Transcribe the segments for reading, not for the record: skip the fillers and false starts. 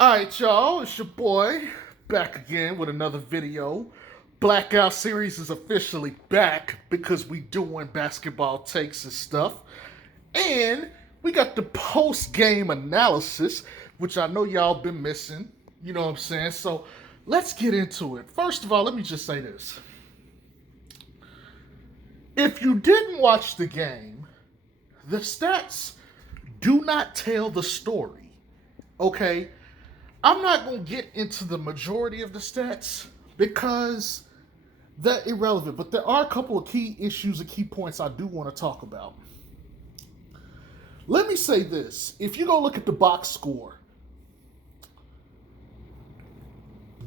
Alright, y'all, it's your boy back again with another video. Blackout series is officially back because we doing basketball takes and stuff. And we got the post-game analysis, which I know y'all been missing. You know what I'm saying? So let's get into it. First of all, let me just say this. If you didn't watch the game, the stats do not tell the story. Okay? I'm not going to get into the majority of the stats because they're irrelevant, but there are a couple of key issues and key points I do want to talk about. Let me say this. If you go look at the box score,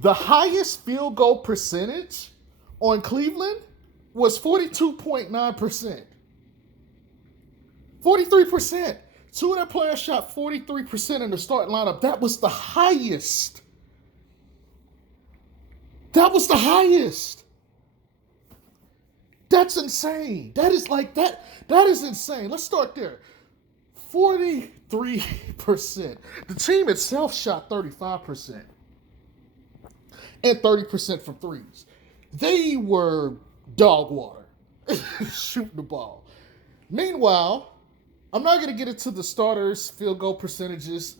the highest field goal percentage on Cleveland was 42.9%. 43%. Two of their players shot 43% in the starting lineup. That was the highest. That was the highest. That's insane. That is like that. That is insane. Let's start there. 43%. The team itself shot 35% and 30% from threes. They were dog water shooting the ball. Meanwhile, I'm not going to get into the starters' field goal percentages,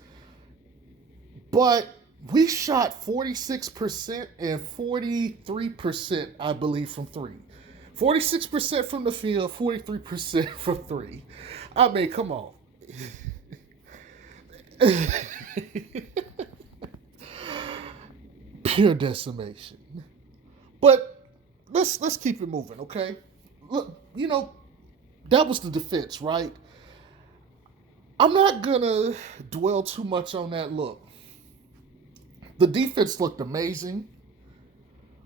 but we shot 46% and 43%, I believe, from three. 46% from the field, 43% from three. I mean, come on. Pure decimation. But let's keep it moving, okay? Look, that was the defense, right? I'm not gonna dwell too much on that look. The defense looked amazing.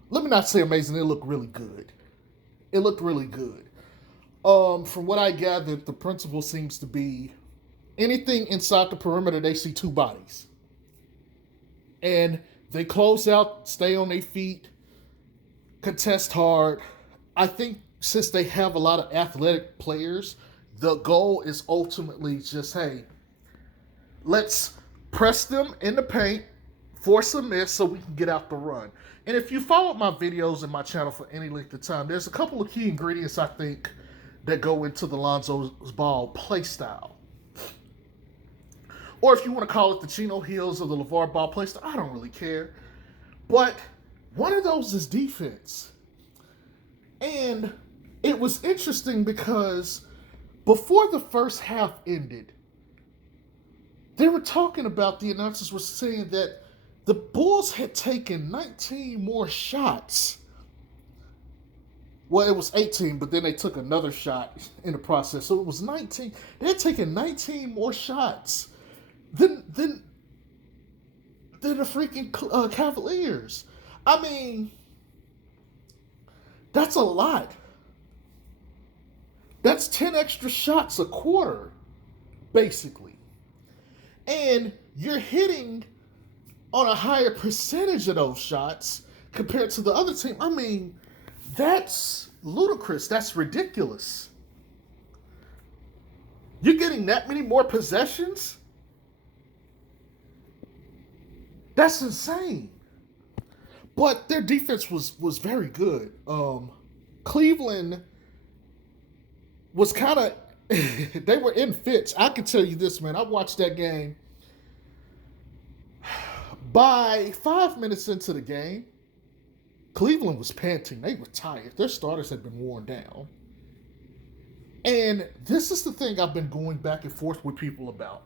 Let me not say amazing, it looked really good. It looked really good. From what I gathered, the principle seems to be anything inside the perimeter, they see two bodies. And they close out, stay on their feet, contest hard. I think since they have a lot of athletic players, the goal is ultimately just, hey, let's press them in the paint, force a miss so we can get out the run. And if you followed my videos in my channel for any length of time, there's a couple of key ingredients I think that go into the Lonzo's Ball play style. Or if you want to call it the Chino Hills or the LeVar Ball play style, I don't really care. But one of those is defense. And it was interesting because before the first half ended, they were talking about, the announcers were saying that the Bulls had taken 19 more shots. Well, it was 18, but then they took another shot in the process. So it was 19. They had taken 19 more shots than the freaking Cavaliers. I mean, that's a lot. That's 10 extra shots a quarter, basically. And you're hitting on a higher percentage of those shots compared to the other team. I mean, that's ludicrous. That's ridiculous. You're getting that many more possessions? That's insane. But their defense was very good. Cleveland was kind of they were in fits. I can tell you this, man. I watched that game. By 5 minutes into the game, Cleveland was panting. They were tired. Their starters had been worn down. And this is the thing I've been going back and forth with people about.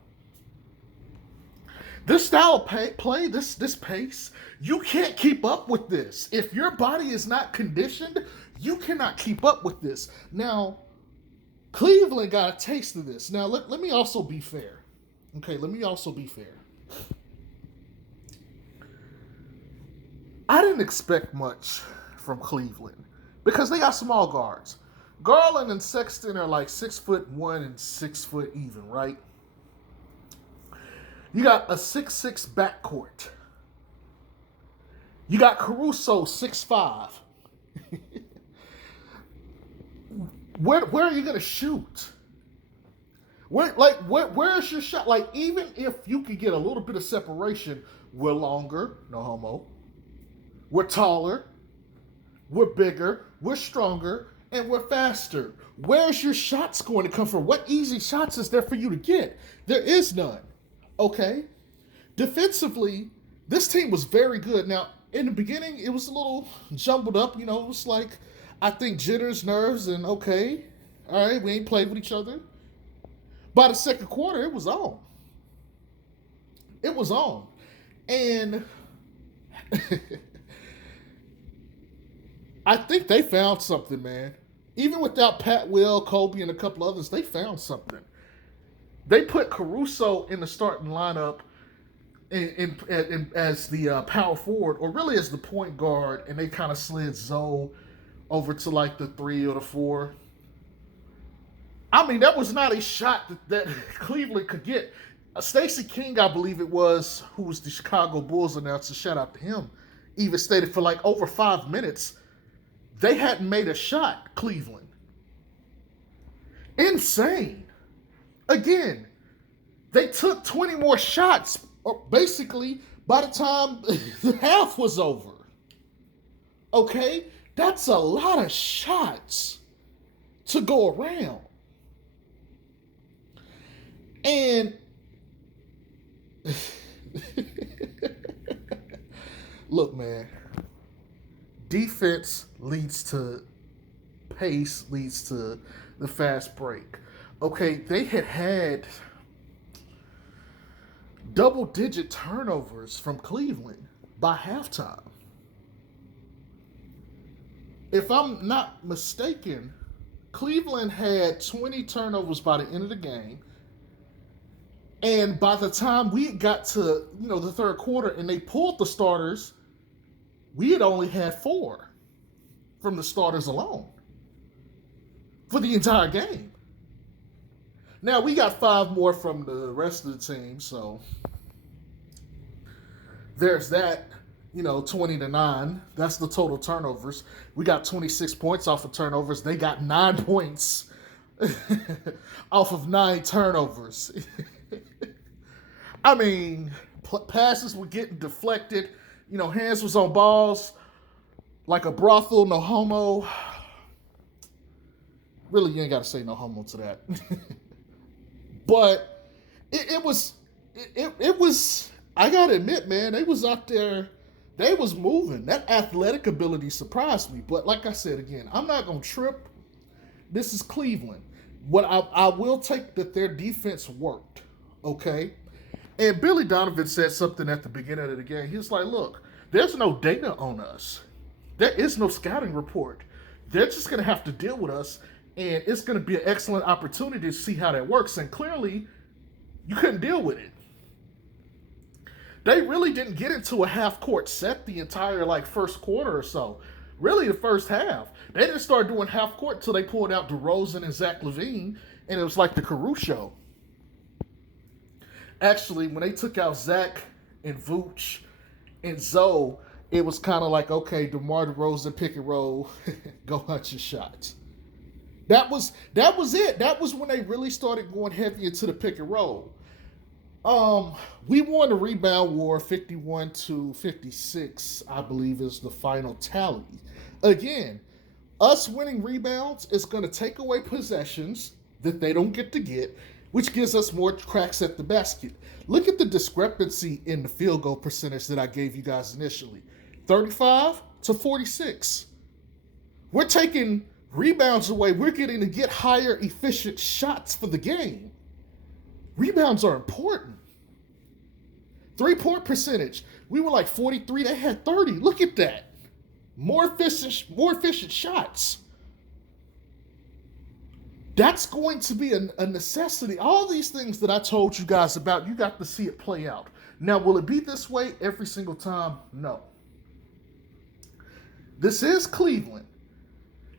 This style of play, this pace, you can't keep up with this. If your body is not conditioned, you cannot keep up with this. Now, Cleveland got a taste of this. Now, let me also be fair. Okay, let me also be fair. I didn't expect much from Cleveland because they got small guards. Garland and Sexton are like 6'1" and 6 foot even, right? You got a 6'6" backcourt. You got Caruso 6'5". Where are you going to shoot? Where's your shot? Like, even if you could get a little bit of separation, we're longer, no homo. We're taller, we're bigger, we're stronger, and we're faster. Where's your shots going to come from? What easy shots is there for you to get? There is none. Okay? Defensively, this team was very good. Now, in the beginning, it was a little jumbled up. You know, it was like, I think, jitters, nerves, and okay, all right, we ain't played with each other. By the second quarter, it was on. It was on. And I think they found something, man. Even without Pat Will, Kobe, and a couple others, they found something. They put Caruso in the starting lineup as the power forward, or really as the point guard, and they kind of slid Zoe over to like the 3 or the 4. I mean, that was not a shot that Cleveland could get. Stacey King, I believe it was, who was the Chicago Bulls announcer, shout out to him, even stated for like over 5 minutes, they hadn't made a shot, Cleveland. Insane. Again, they took 20 more shots, basically, by the time the half was over. Okay? That's a lot of shots to go around. And look, man, defense leads to pace, leads to the fast break. Okay, they had double-digit turnovers from Cleveland by halftime. If I'm not mistaken, Cleveland had 20 turnovers by the end of the game. And by the time we got to, the third quarter and they pulled the starters, we had only had 4 from the starters alone for the entire game. Now, we got 5 more from the rest of the team, so there's that, 20-9. That's the total turnovers. We got 26 points off of turnovers. They got 9 points off of 9 turnovers. I mean, passes were getting deflected. Hands was on balls like a brothel, no homo. Really, you ain't got to say no homo to that. But it was, I got to admit, man, they was out there. They was moving. That athletic ability surprised me. But like I said, again, I'm not going to trip. This is Cleveland. What I will take that their defense worked, okay? And Billy Donovan said something at the beginning of the game. He was like, look, there's no data on us. There is no scouting report. They're just going to have to deal with us, and it's going to be an excellent opportunity to see how that works. And clearly, you couldn't deal with it. They really didn't get into a half-court set the entire, first quarter or so. Really, the first half. They didn't start doing half-court until they pulled out DeRozan and Zach LaVine, and it was like the Caruso show. Actually, when they took out Zach and Vooch and Zoe, it was kind of like, okay, DeMar DeRozan, pick and roll, go hunt your shots. That was it. That was when they really started going heavy into the pick and roll. We won the rebound war 51-56, I believe is the final tally. Again, us winning rebounds is going to take away possessions that they don't get to get, which gives us more cracks at the basket. Look at the discrepancy in the field goal percentage that I gave you guys initially. 35-46. We're taking rebounds away. We're getting to get higher efficient shots for the game. Rebounds are important. 3-point percentage. We were like 43. They had 30. Look at that. More efficient shots. That's going to be a necessity. All these things that I told you guys about, you got to see it play out. Now, will it be this way every single time? No. This is Cleveland.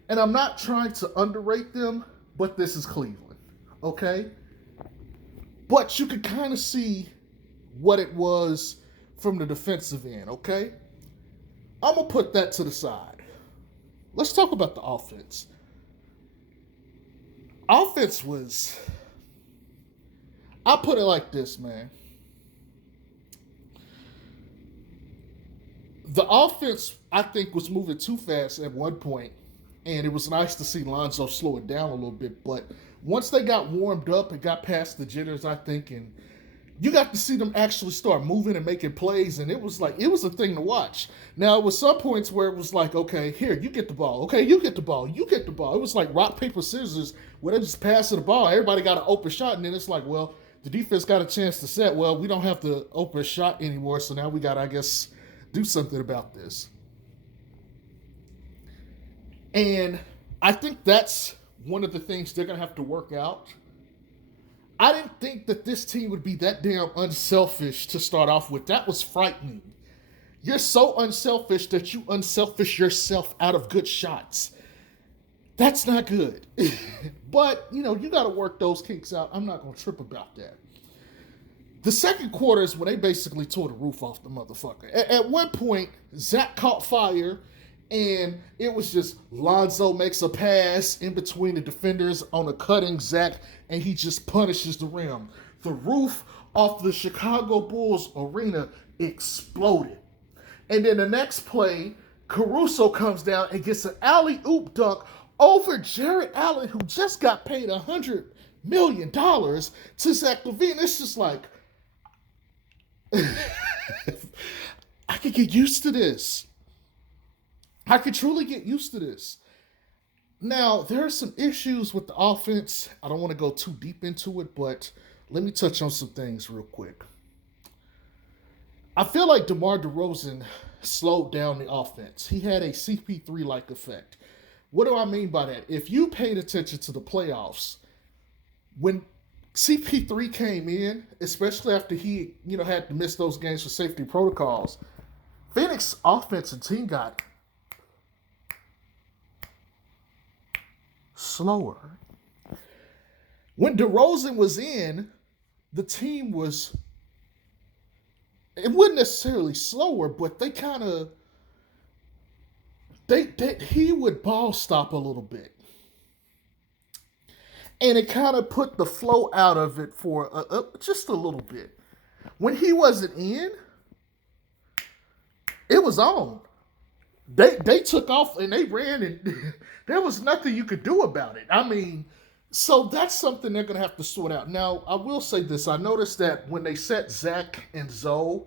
And I'm not trying to underrate them, but this is Cleveland. Okay? But you can kind of see what it was from the defensive end, okay? I'm going to put that to the side. Let's talk about the offense. Offense was I put it like this, man. The offense, I think, was moving too fast at one point, and it was nice to see Lonzo slow it down a little bit. But once they got warmed up and got past the jitters, I think, and you got to see them actually start moving and making plays, and it was like it was a thing to watch. Now, it was some points where it was like, okay, here, you get the ball. Okay, you get the ball. You get the ball. It was like rock, paper, scissors, where they just passing the ball. Everybody got an open shot, and then it's like, well, the defense got a chance to set. Well, we don't have the open shot anymore, so now we got, I guess, do something about this. And I think that's one of the things they're going to have to work out. I didn't think that this team would be that damn unselfish to start off with. That was frightening. You're so unselfish that you unselfish yourself out of good shots. That's not good. But, you got to work those kinks out. I'm not going to trip about that. The second quarter is when they basically tore the roof off the motherfucker. At one point, Zach caught fire, and it was just Lonzo makes a pass in between the defenders on a cutting Zach, and he just punishes the rim. The roof off the Chicago Bulls arena exploded. And then the next play, Caruso comes down and gets an alley-oop dunk over Jared Allen, who just got paid $100 million to Zach LaVine. It's just like, I could get used to this. I could truly get used to this. Now, there are some issues with the offense. I don't want to go too deep into it, but let me touch on some things real quick. I feel like DeMar DeRozan slowed down the offense. He had a CP3-like effect. What do I mean by that? If you paid attention to the playoffs, when CP3 came in, especially after he, had to miss those games for safety protocols, Phoenix offensive team got slower. When DeRozan was in, the team was, it wasn't necessarily slower, but they kind of, he would ball stop a little bit. And it kind of put the flow out of it for just a little bit. When he wasn't in, it was on. They took off and they ran, and there was nothing you could do about it. I mean, so that's something they're going to have to sort out. Now, I will say this. I noticed that when they set Zach and Zoe,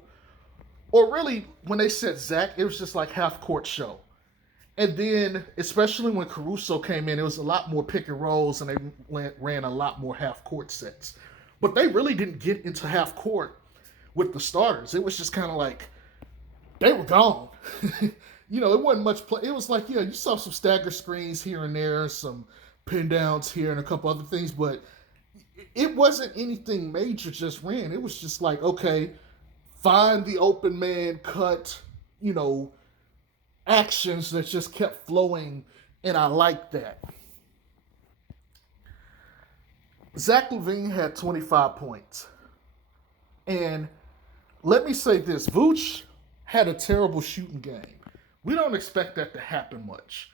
or really when they set Zach, it was just like half-court show. And then, especially when Caruso came in, it was a lot more pick and rolls, and they ran a lot more half-court sets. But they really didn't get into half-court with the starters. It was just kind of like, they were gone. It wasn't much play. It was like, you saw some stagger screens here and there, some pin downs here, and a couple other things, but it wasn't anything major just ran. It was just like, okay, find the open man, cut, actions that just kept flowing, and I liked that. Zach LaVine had 25 points. And let me say this, Vooch had a terrible shooting game. We don't expect that to happen much.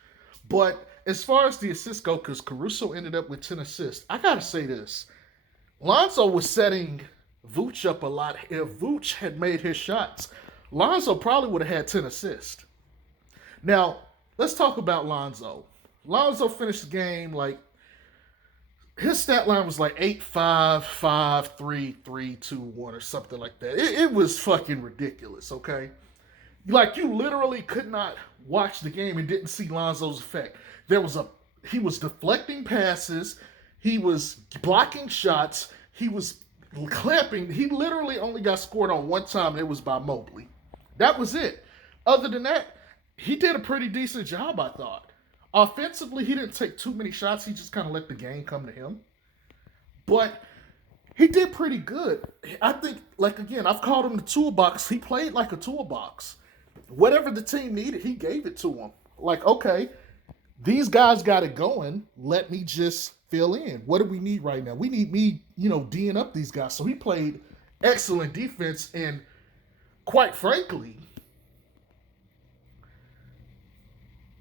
But as far as the assists go, because Caruso ended up with 10 assists, I got to say this. Lonzo was setting Vooch up a lot. If Vooch had made his shots, Lonzo probably would have had 10 assists. Now, let's talk about Lonzo. Lonzo finished the game like, his stat line was like 8, 5, 5, 3, 3, 2, 1 or something like that. It was fucking ridiculous, okay? Like, you literally could not watch the game and didn't see Lonzo's effect. He was deflecting passes, he was blocking shots, he was clamping. He literally only got scored on one time, and it was by Mobley. That was it. Other than that, he did a pretty decent job, I thought. Offensively, he didn't take too many shots. He just kind of let the game come to him. But he did pretty good. I think, like, again, I've called him the toolbox. He played like a toolbox. Whatever the team needed, he gave it to them. Like, okay, these guys got it going. Let me just fill in. What do we need right now? We need me, D'ing up these guys. So he played excellent defense, and quite frankly,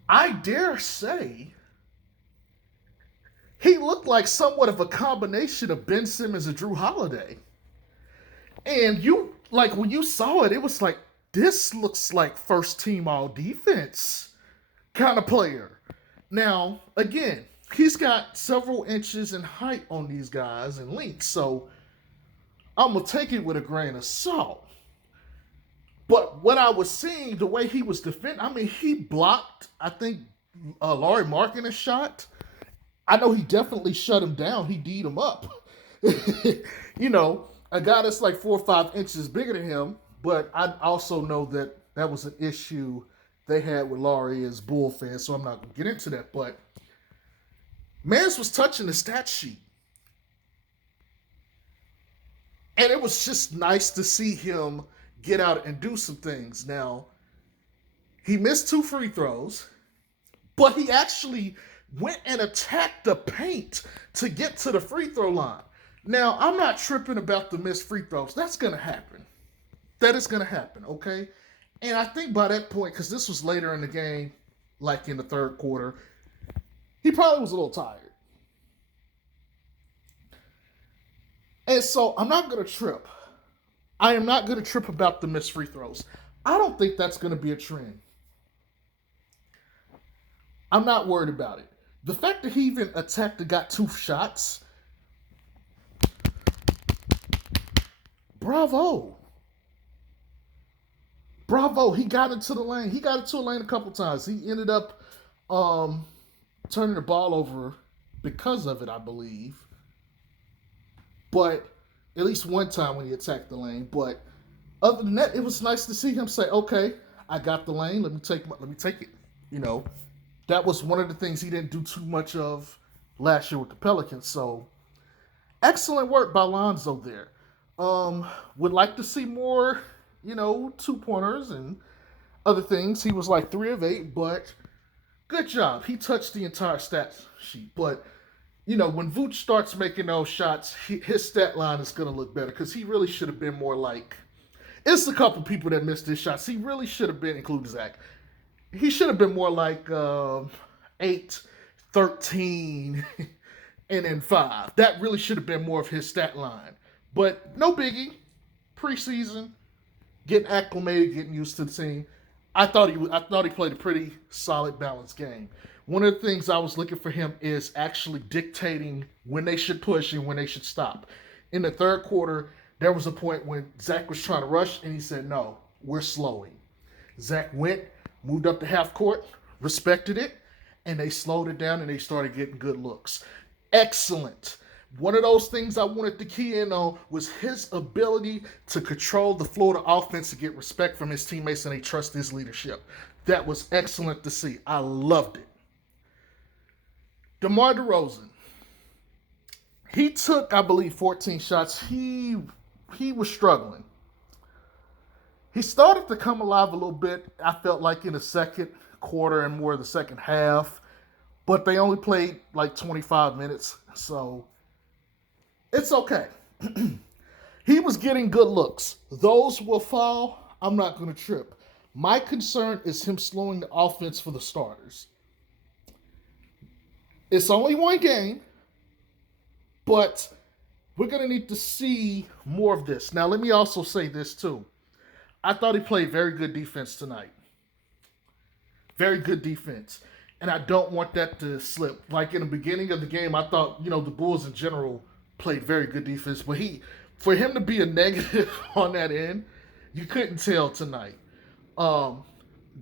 I dare say he looked like somewhat of a combination of Ben Simmons and Drew Holiday. And you, like, when you saw it, it was like, this looks like first team all defense kind of player. Now, again, he's got several inches in height on these guys and length, so I'm going to take it with a grain of salt. But what I was seeing, the way he was defending, I mean, he blocked, I think, Laurie Markkinen's shot. I know he definitely shut him down. He D'd him up. You know, a guy that's like 4 or 5 inches bigger than him, but I also know that that was an issue they had with Laurie as Bull fans, so I'm not going to get into that. But Mans was touching the stat sheet. And it was just nice to see him get out and do some things. Now, he missed 2 free throws, but he actually went and attacked the paint to get to the free throw line. Now, I'm not tripping about the missed free throws. That's going to happen. That is going to happen, okay? And I think by that point, because this was later in the game, like in the third quarter, he probably was a little tired. And so I'm not going to trip. I am not going to trip about the missed free throws. I don't think that's going to be a trend. I'm not worried about it. The fact that he even attacked and got 2 shots, bravo. Bravo. He got into the lane. He got into a lane a couple times. He ended up turning the ball over because of it, I believe. But at least one time when he attacked the lane. But other than that, it was nice to see him say, okay, I got the lane. Let me take it. You know, that was one of the things he didn't do too much of last year with the Pelicans. So excellent work by Lonzo there. Would like to see more, 2-pointers and other things. He was like 3 of 8, but good job. He touched the entire stat sheet. But, when Vooch starts making those shots, his stat line is going to look better because he really should have been more like, it's a couple people that missed his shots. He really should have been, including Zach, he should have been more like 8, 13, and then 5. That really should have been more of his stat line. But no biggie. Preseason, getting acclimated, getting used to the team. I thought he played a pretty solid, balanced game. One of the things I was looking for him is actually dictating when they should push and when they should stop. In the third quarter, there was a point when Zach was trying to rush, and he said, no, we're slowing. Zach went, moved up to half court, respected it, and they slowed it down, and they started getting good looks. Excellent. One of those things I wanted to key in on was his ability to control the flow of the offense to get respect from his teammates, and they trust his leadership. That was excellent to see. I loved it. DeMar DeRozan. He took, I believe, 14 shots. He was struggling. He started to come alive a little bit, I felt like, in the second quarter and more of the second half. But they only played like 25 minutes, so it's okay. He was getting good looks. Those will fall. I'm not going to trip. My concern is him slowing the offense for the starters. It's only one game, but we're going to need to see more of this. Now, let me also say this, too. I thought he played very good defense tonight. Very good defense. And I don't want that to slip. Like in the beginning of the game, I thought, the Bulls in general played very good defense. But for him to be a negative on that end, you couldn't tell tonight.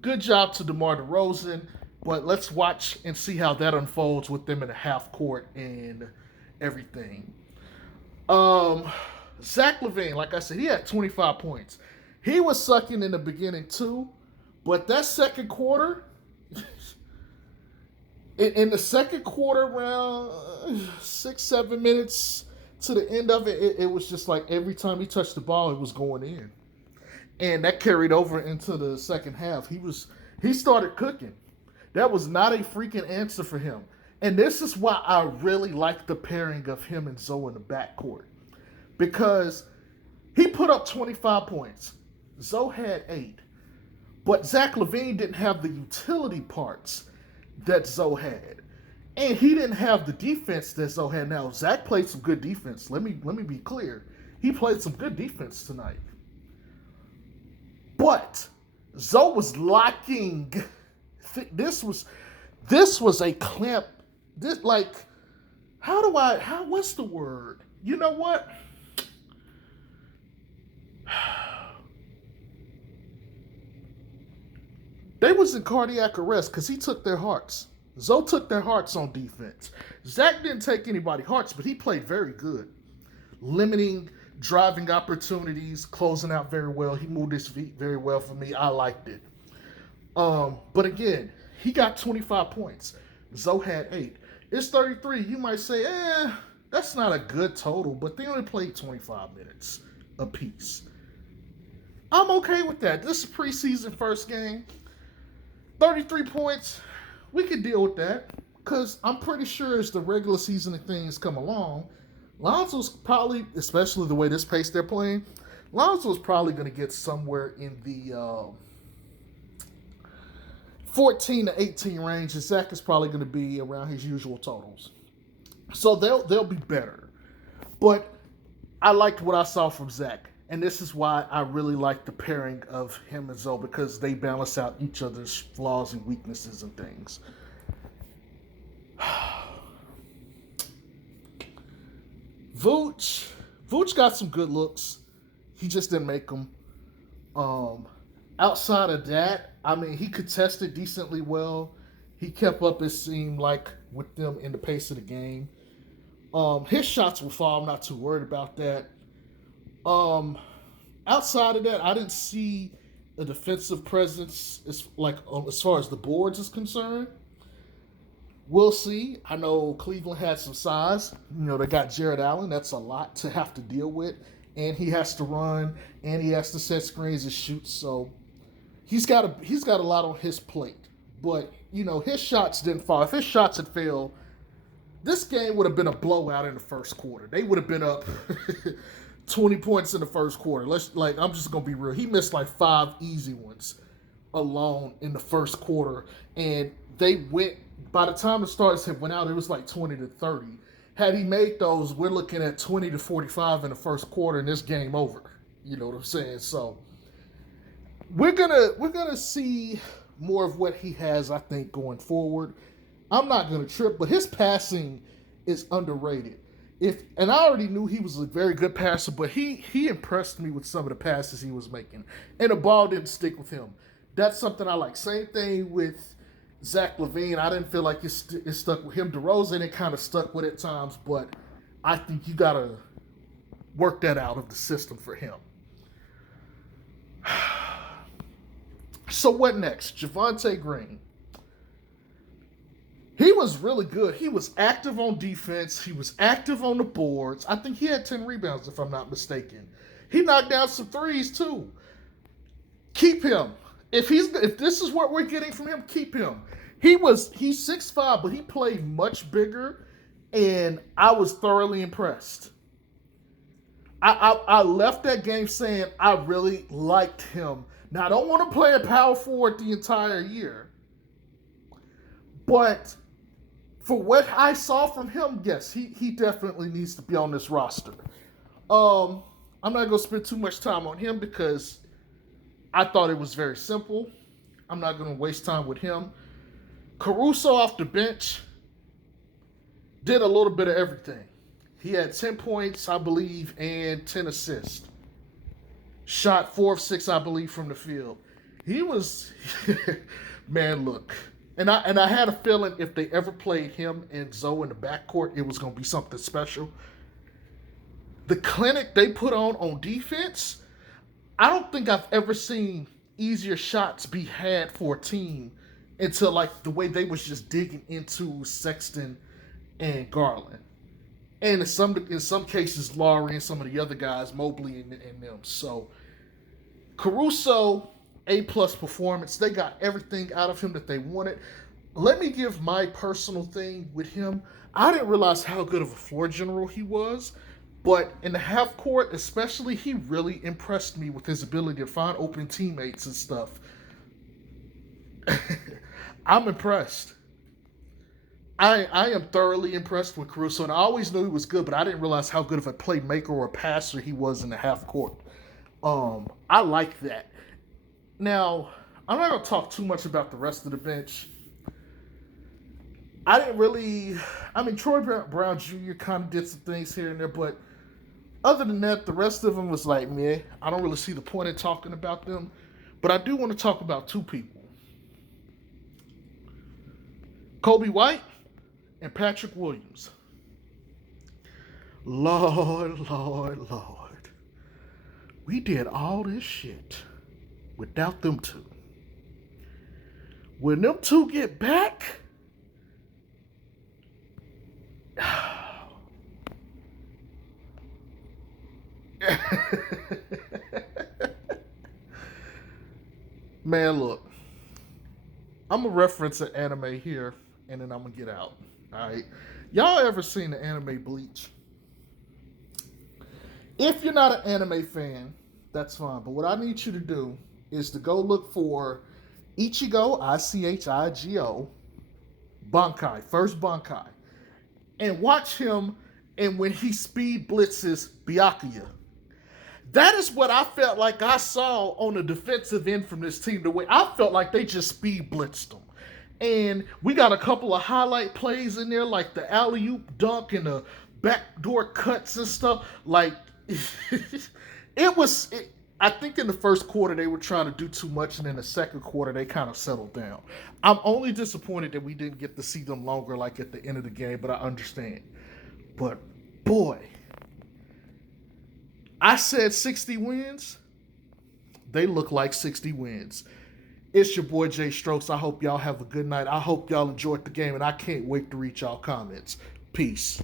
Good job to DeMar DeRozan. But let's watch and see how that unfolds with them in the half court and everything. Zach LaVine, like I said, he had 25 points. He was sucking in the beginning too, but that second quarter, in the second quarter, around 6-7 minutes to the end of it, it was just like every time he touched the ball, it was going in, and that carried over into the second half. He started cooking. That was not a freaking answer for him. And this is why I really like the pairing of him and Zoe in the backcourt. Because he put up 25 points. Zoe had 8. But Zach LaVine didn't have the utility parts that Zoe had. And he didn't have the defense that Zoe had now. Zach played some good defense. Let me be clear. He played some good defense tonight. But Zoe was locking. This was a clamp. This like what's the word? You know what? They was in cardiac arrest because he took their hearts. Zoe took their hearts on defense. Zach didn't take anybody's hearts, but he played very good. Limiting driving opportunities, closing out very well. He moved his feet very well for me. I liked it. But again, he got 25 points. Zoe had 8. It's 33. You might say, that's not a good total, but they only played 25 minutes apiece. I'm okay with that. This is preseason first game. 33 points. We could deal with that because I'm pretty sure as the regular season and things come along, Lonzo's probably, especially the way this pace they're playing, Lonzo's probably going to get somewhere in the 14 to 18 range, and Zach is probably going to be around his usual totals. So they'll be better. But I liked what I saw from Zach. And this is why I really like the pairing of him and Zoe, because they balance out each other's flaws and weaknesses and things. Vooch got some good looks. He just didn't make them. Outside of that, I mean, he contested decently well. He kept up, it seemed like, with them in the pace of the game. His shots will fall. I'm not too worried about that. Outside of that, I didn't see a defensive presence as far as the boards is concerned. We'll see. I know Cleveland had some size. You know, they got Jared Allen. That's a lot to have to deal with. And he has to run, and he has to set screens and shoot. So he's got a lot on his plate. But, you know, his shots didn't fall. If his shots had failed, this game would have been a blowout in the first quarter. They would have been up 20 points in the first quarter. I'm just gonna be real. He missed like 5 easy ones alone in the first quarter, and they went. By the time the starters had went out, it was like 20 to 30. Had he made those, we're looking at 20 to 45 in the first quarter, and this game over. You know what I'm saying? So we're gonna see more of what he has, I think, going forward. I'm not gonna trip, but his passing is underrated. And I already knew he was a very good passer, but he impressed me with some of the passes he was making, and the ball didn't stick with him. That's something I like. Same thing with Zach LaVine. I didn't feel like it stuck with him. DeRozan, it kind of stuck with at times, but I think you got to work that out of the system for him. So what next? Javonte Green. He was really good. He was active on defense. He was active on the boards. I think he had 10 rebounds, if I'm not mistaken. He knocked down some threes, too. Keep him. If this is what we're getting from him, keep him. He's 6'5", but he played much bigger, and I was thoroughly impressed. I left that game saying I really liked him. Now, I don't want to play a power forward the entire year, but for what I saw from him, yes, he definitely needs to be on this roster. I'm not going to spend too much time on him because I thought it was very simple. I'm not going to waste time with him. Caruso off the bench did a little bit of everything. He had 10 points, I believe, and 10 assists. Shot 4 of 6, I believe, from the field. He was, man, look. And I had a feeling if they ever played him and Zoe in the backcourt, it was going to be something special. The clinic they put on defense, I don't think I've ever seen easier shots be had for a team until like the way they was just digging into Sexton and Garland. And in some cases, Laurie and some of the other guys, Mobley and them. So Caruso, A+ performance. They got everything out of him that they wanted. Let me give my personal thing with him. I didn't realize how good of a floor general he was, but in the half court especially, he really impressed me with his ability to find open teammates and stuff. I'm impressed. I am thoroughly impressed with Caruso, and I always knew he was good, but I didn't realize how good of a playmaker or a passer he was in the half court. I like that. Now, I'm not gonna talk too much about the rest of the bench. I didn't really. I mean, Troy Brown Jr. kind of did some things here and there, but other than that, the rest of them was like, meh. I don't really see the point in talking about them. But I do want to talk about two people: Kobe White and Patrick Williams. Lord, Lord, Lord. We did all this shit without them two. When them two get back, man, look, I'm gonna reference an anime here, and then I'm gonna get out. All right, y'all ever seen the anime Bleach? If you're not an anime fan, that's fine. But what I need you to do is to go look for Ichigo, Ichigo, Bankai, first Bankai, and watch him. And when he speed blitzes Byakuya, that is what I felt like I saw on the defensive end from this team. The way I felt like they just speed blitzed them. And we got a couple of highlight plays in there, like the alley oop dunk and the backdoor cuts and stuff. Like, it was. I think in the first quarter they were trying to do too much, and in the second quarter they kind of settled down. I'm only disappointed that we didn't get to see them longer, like at the end of the game, but I understand. But boy, I said 60 wins. They look like 60 wins. It's your boy Jay Strokes. I hope y'all have a good night. I hope y'all enjoyed the game, and I can't wait to read y'all comments. Peace.